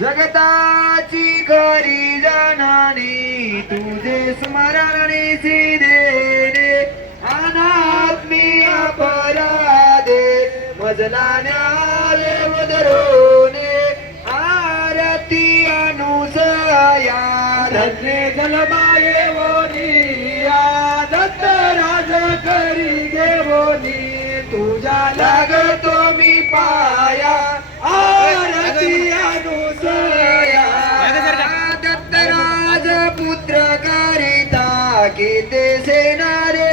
जगताची खरी जाणानी तुझे स्मरणे देणे अनात्मी अपराधे मजलाने मदरोने आरती अनुसया धन्य जलमाये वोनिया दत्त राज करी घेवोनी तुझ्या लागतो मी पाया दत्तराज पुत्र करिता किते सेनारे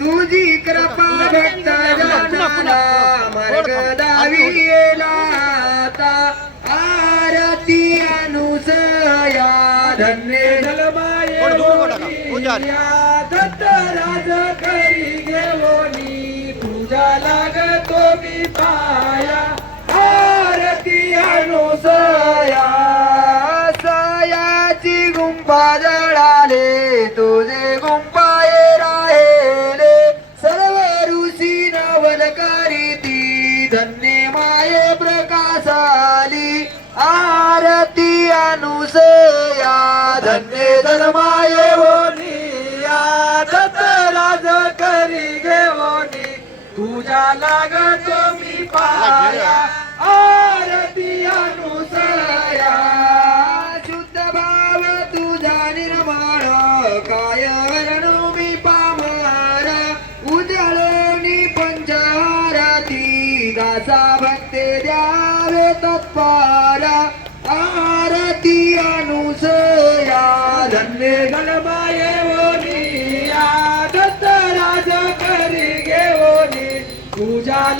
तुझी कृपा भक्त जनाला मार्ग दावी आता आरती अनुसया धन्य जलमाये या करी घेवोनी तुझ्या लागतो मी पाया. आरती अनुसया सयाची गुंफा जळाले तुझे गुंफाये राहिले. सर्व ऋषी नवल करीती धन्य माये प्रकाशाली. आरती अनुसया धन्य धर्माये वोनिया दत्त राज करी घेवनी. तुझ्या लागतो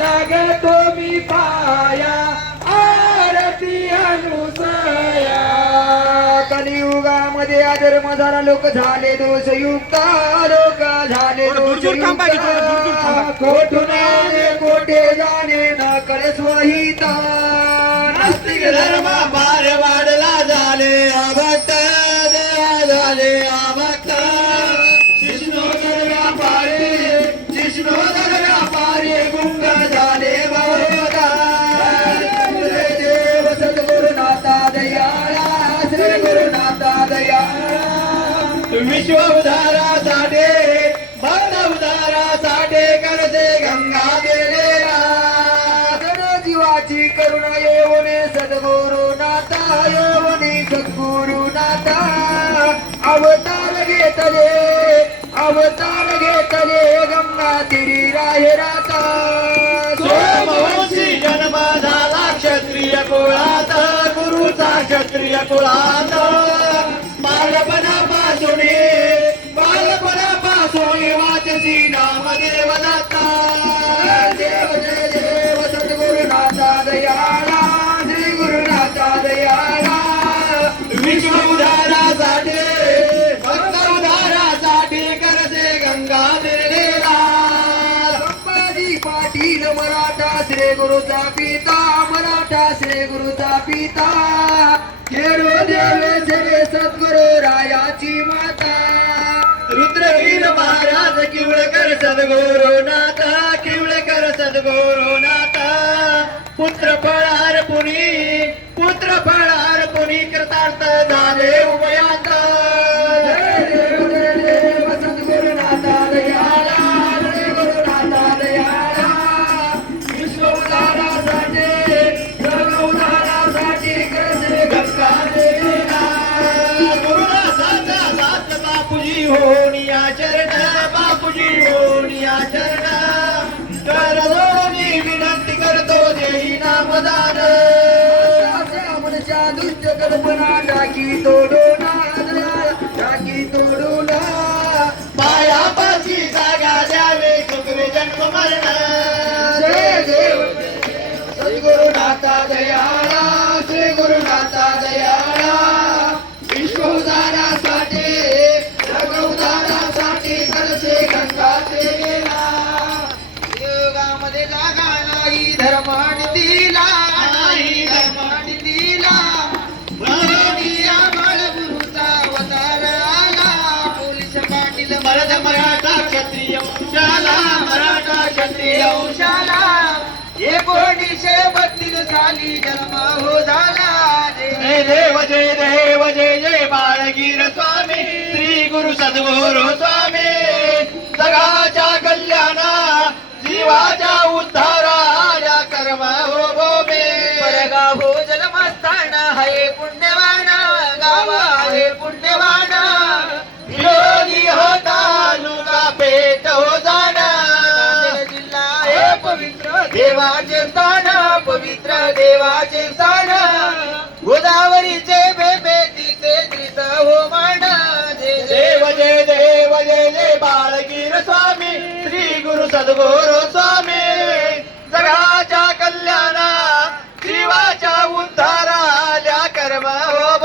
लागतो मी पाया आरती अनुसया कलियुगामध्ये अधर्म झाला लोक झाले दोषयुक्त लोक झाले थांबा. कोठून आले कोठे जाणे न कळे स्वहिता नास्तिक धर्म पार वाढला झाले अभक्त करते गंगा गेलेला. जन जीवाची करुणा येवने सद्गुरु नाथा येवने सद्गुरु नाथा. अवतार घेतले अवतार घेतले गंगा तिरी राहे राता. सोमवंशी जन्म झाला क्षत्रिय कुळात गुरुचा क्षत्रिय कुळात. बालपणापासून सीता. पिता देव देवे सद्गुरु रायाची माता. रुद्रवीर महाराज किवळकर सद्गुरु नाथा किवळकर सद्गुरु नाथा पुत्र फळार पुणी पुत्र फळार पुणी कृतार्थ झाले उभयात. तोडूना टाकी जागा द्यावे जन्म मरण. वंशाला एकोणीसशे बत्तीस साली जन्म हो झाला जय जय देव जय देव जय जय बाळगीर स्वामी. श्री गुरु सद्गुरु स्वामी. गुरु स्वामी जगाच्या कल्याणा जीवाच्या उद्धाराल्या कर्म हो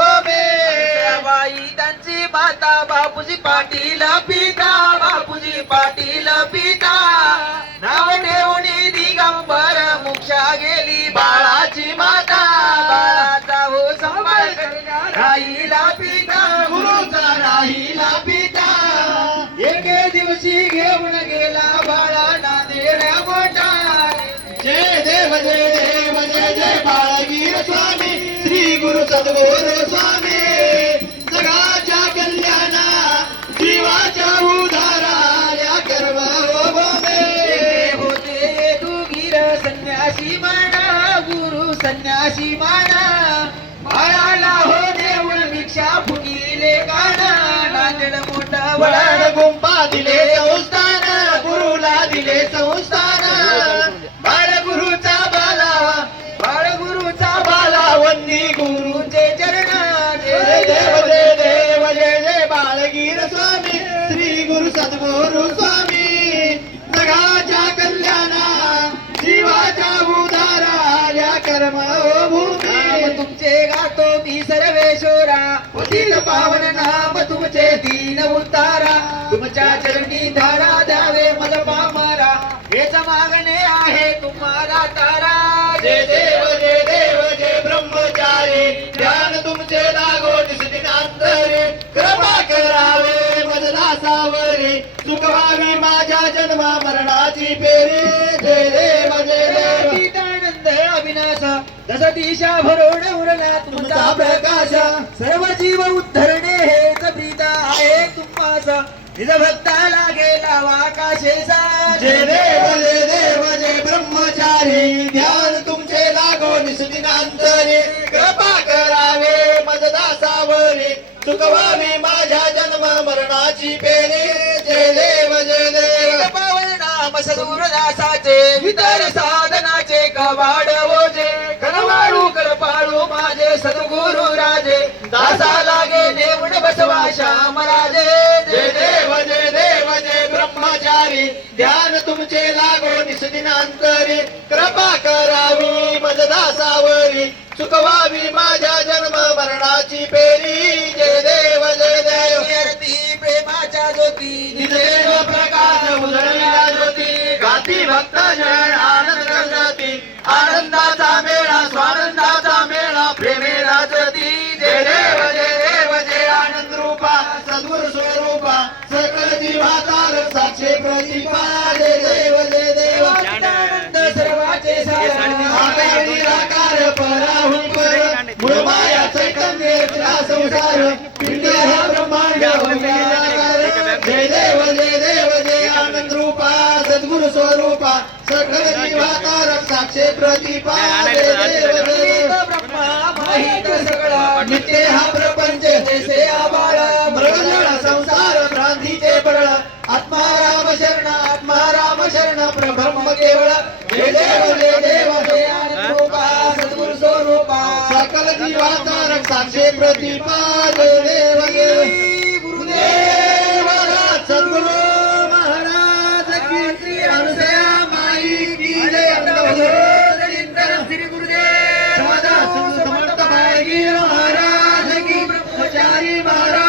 बाई त्यांची माता बापूजी पाटील पिता बापूजी पाटील पिता. नाव ठेवणी दिगंबर मुक्षा गेली बा. गुरु सद्गुरु स्वामी जगाच्या कल्याणा जीवाच्या उधाराल्या कर्मा हो भोमे होते दुगीर संन्यासी माना गुरु संन्यासी माना बाळाला हो देऊळ भिक्षा फुकिले काना नांदेड मोठा वळण सद्गुरु स्वामी जगाच्या कल्याणा जीवाच्या उदाराल्या कर्म भूमी तुमचे गातो मी सर्वेश्वरा. होतील पावन नाम तुमचे दीन उतारा. तुमच्या चरणी धारा द्यावे मला पामारा. हेच मागणे आहे तुम्हाला तारा. जय देव जय देव जय ब्रह्मचारी. ध्यान तुमचे लागो दिसदिनांतरे कृपा करावे मजदासावरे चुकवावी माझ्या जन्म मरणाची पेरे जय देव गीतानंद अविनाश दस दिशा भरवण उरला तुमचा प्रकाश. सर्व जीव उद्धरणे हेच प्रीत आहे तुम्हास. निज भक्ताला गेला वाकाशेचा जय देव जय देव जय ब्रह्मचारी ध्यान तुमचे लागो निसदिनांतरे कृपा करावे मजदासावरे. चुकवावी माझ्या जन्म मरणाची पेरे वितर साधनाचे कवाड ओझे. करवाळू करपाळू माझे सद्गुरु राजे. दासा लागे नेवण बसवा श्याम राजे. जय देव जय देव जय ब्रह्मचारी. ध्यान तुमचे लागो निसदिनांतरे. कृपा करावी मजदासावरी चुकवावी माझ्या जन्म मरणाची पेरी. जय देव जय देव. प्रेमाच्या ज्योती. गाती भक्त जन आनंद गंगती आनंदाचा मेळा स्वानंदाचा मेळा प्रेमेला ज्योती जय देव जय देव जय आनंद रूपा सद्गुरु स्वरूपा. सकळ जीवातार साक्षी प्रतिभा जय देव जय देव. आनंद सर्वाचे आकार निराकार सकळ जीवातारक साक्षी देव ब्रह्मा माहीत सगळा नित्य हा प्रपंच जैसे आबाळ मृगजळ संसार भ्रांतीचे बळ आत्मा राम शरण आत्मा राम शरण प्रब्रह्म केवळ देव देव सद्गुरु स्वरूपा सकल जीवाचा साक्षी प्रतिपा जय देव